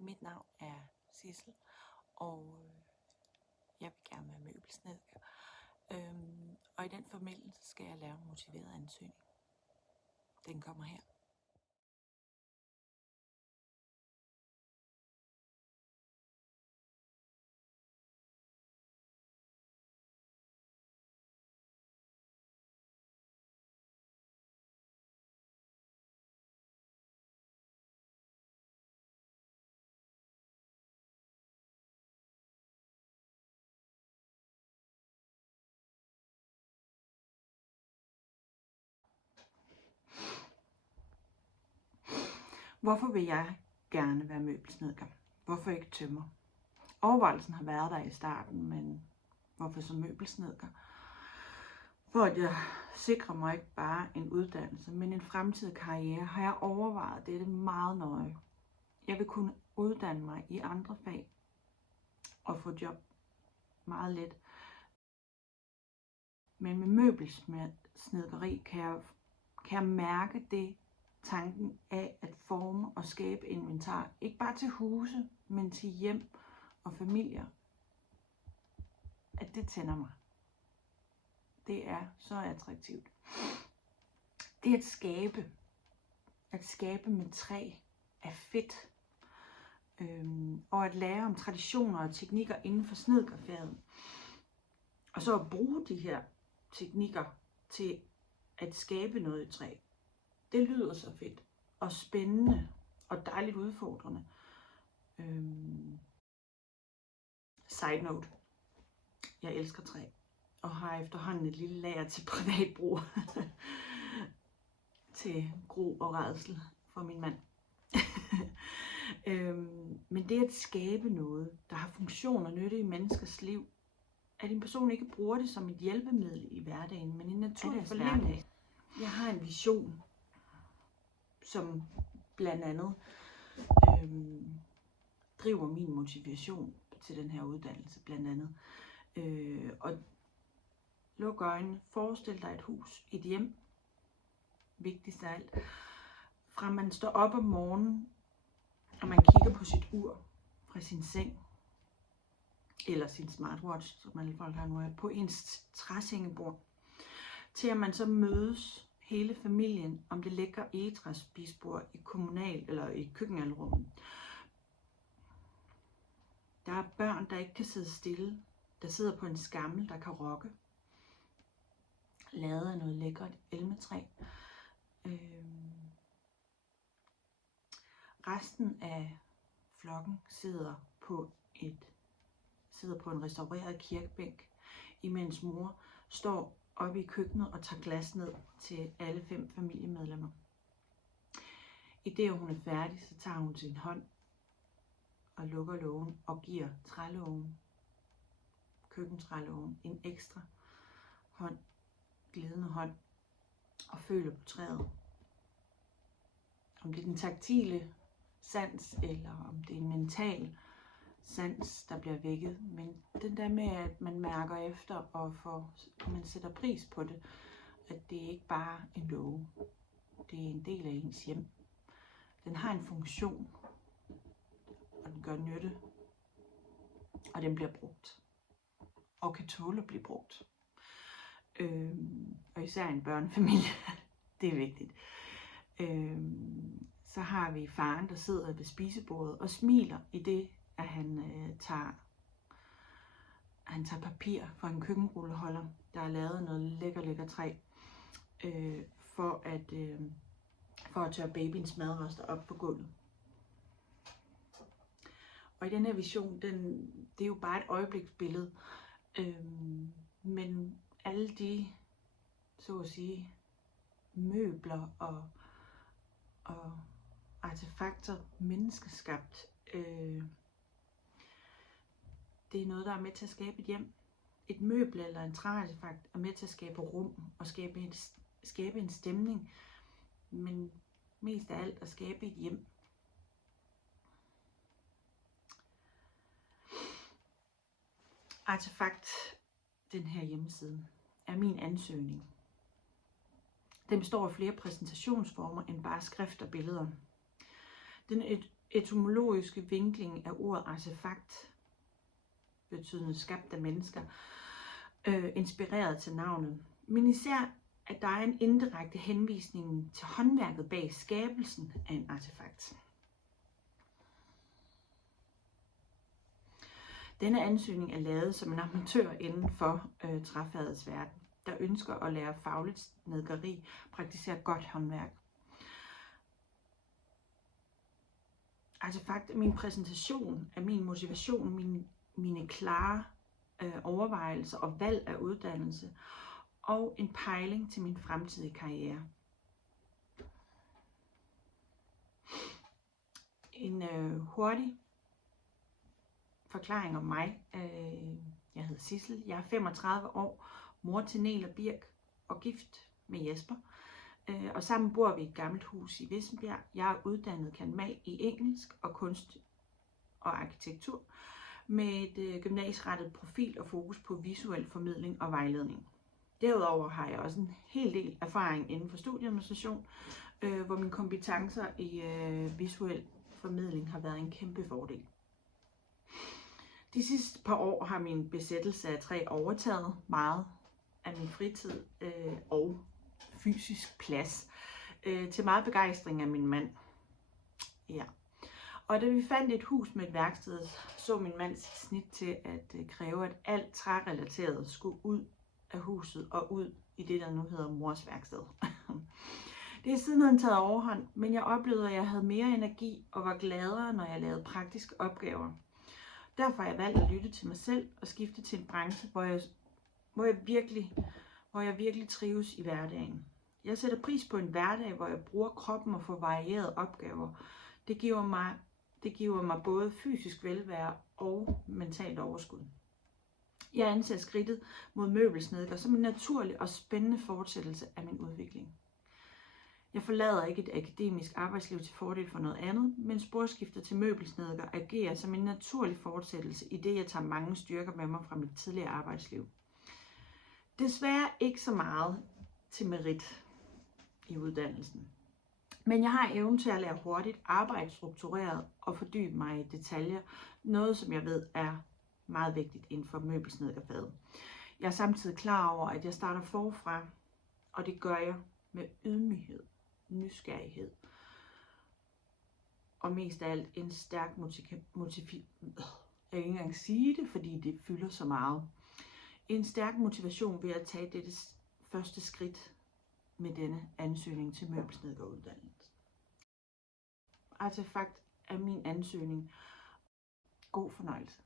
Mit navn er Sissel, og jeg vil gerne være møbelsnedker. Og i den forbindelse skal jeg lave en motiveret ansøgning. Den kommer her. Hvorfor vil jeg gerne være møbelsnedker? Hvorfor ikke tømrer? Overvejelsen har været der i starten, men hvorfor som møbelsnedker? For at jeg sikrer mig ikke bare en uddannelse, men en fremtidig karriere, har jeg overvejet dette meget nøje. Jeg vil kunne uddanne mig i andre fag og få job meget let. Men med møbelsnedkeri kan jeg mærke det, tanken af at forme og skabe inventar, ikke bare til huse, men til hjem og familier, at det tænder mig. Det er så attraktivt. Det at skabe med træ er fedt. Og at lære om traditioner og teknikker inden for snedkerfaget. Og så at bruge de her teknikker til at skabe noget i træ. Det lyder så fedt og spændende og dejligt udfordrende. Side note. Jeg elsker træ og har efterhånden et lille lager til privat brug. Til gro og rædsel for min mand. Men det at skabe noget, der har funktion og nytte i menneskers liv, at en person ikke bruger det som et hjælpemiddel i hverdagen, men i en naturlig hverdag. Jeg har en vision, som blandt andet driver min motivation til den her uddannelse, blandt andet. Og luk øjnene, forestil dig et hus, et hjem, vigtigst af alt. Fra man står op om morgenen, og man kigger på sit ur fra sin seng, eller sin smartwatch, som alle folk har nu, på ens træsengebord, til at man så mødes hele familien om det lækre egetræspisbord i kommunal eller i køkkenalrummet. Der er børn, der ikke kan sidde stille, der sidder på en skammel, der kan rokke, lavet af noget lækkert elmetræ. Resten af flokken sidder på en restaureret kirkebænk, imens mor står oppe i køkkenet og tager glas ned til alle 5 familiemedlemmer. I det, hun er færdig, så tager hun sin hånd og lukker lågen og giver trælågen, køkkentrælågen, en ekstra hånd, glidende hånd, og føler på træet. Om det er den taktile sans, eller om det er en mental sans, der bliver vækket. Men den der med, at man mærker efter, og man sætter pris på det, at det ikke bare er en låge. Det er en del af ens hjem. Den har en funktion, og den gør nytte, og den bliver brugt, og kan tåle at blive brugt. Og især en børnefamilie, det er vigtigt. Så har vi faren, der sidder ved spisebordet og smiler i det, at han tager papir fra en køkkenrulleholder, der er lavet af noget lækker træ, for at tørre babyens madrester op på gulvet. Og i den her vision, det er jo bare et øjebliksbillede, men alle de, så at sige, møbler og artefakter, menneskeskabt, det er noget, der er med til at skabe et hjem. Et møbel eller en træartefakt er med til at skabe rum og skabe en stemning, men mest af alt at skabe et hjem. Artefakt, den her hjemmeside, er min ansøgning. Den består af flere præsentationsformer end bare skrift og billeder. Den er et etymologiske vinkling af ordet artefakt, betydende skabt af mennesker, inspireret til navnet. Men især, at der er en indirekte henvisning til håndværket bag skabelsen af en artefakt. Denne ansøgning er lavet som en amatør inden for træfagets verden, der ønsker at lære fagligt snedkeri, praktisere godt håndværk. Artefakt er min præsentation af min motivation, mine klare overvejelser og valg af uddannelse, og en pejling til min fremtidige karriere. En hurtig forklaring om mig. Jeg hedder Sissel, jeg er 35 år, mor til Nel og Birk og gift med Jesper. Og sammen bor vi i et gammelt hus i Vissenbjerg. Jeg er uddannet cand.mag i engelsk og kunst og arkitektur med et gymnasierettet profil og fokus på visuel formidling og vejledning. Derudover har jeg også en hel del erfaring inden for studieadministration, hvor mine kompetencer i visuel formidling har været en kæmpe fordel. De sidste par år har min besættelse af træ overtaget meget af min fritid og fysisk plads, til meget begejstring af min mand. Ja. Og da vi fandt et hus med et værksted, så min mand sit snit til at kræve, at alt trærelateret skulle ud af huset og ud i det, der nu hedder mors værksted. Det er sidenhen taget overhånd, men jeg oplevede, at jeg havde mere energi og var gladere, når jeg lavede praktiske opgaver. Derfor har jeg valgt at lytte til mig selv og skifte til en branche, hvor jeg virkelig trives i hverdagen. Jeg sætter pris på en hverdag, hvor jeg bruger kroppen og får varierede opgaver. Det giver mig både fysisk velvære og mentalt overskud. Jeg anser skridtet mod møbelsnedker som en naturlig og spændende fortsættelse af min udvikling. Jeg forlader ikke et akademisk arbejdsliv til fordel for noget andet, men sporskifter til møbelsnedker agerer som en naturlig fortsættelse, i det jeg tager mange styrker med mig fra mit tidligere arbejdsliv. Desværre ikke så meget til merit i uddannelsen. Men jeg har evnen til at lære hurtigt, arbejde struktureret og fordybe mig i detaljer. Noget, som jeg ved er meget vigtigt inden for møbelsnedkerfaget. Jeg er samtidig klar over, at jeg starter forfra, og det gør jeg med ydmyghed, nysgerrighed og mest af alt en stærk jeg kan ikke engang sige det, fordi det fylder så meget. En stærk motivation ved at tage dette første skridt med denne ansøgning til møbelsnedkeruddannelse. Artefakt er min ansøgning. God fornøjelse.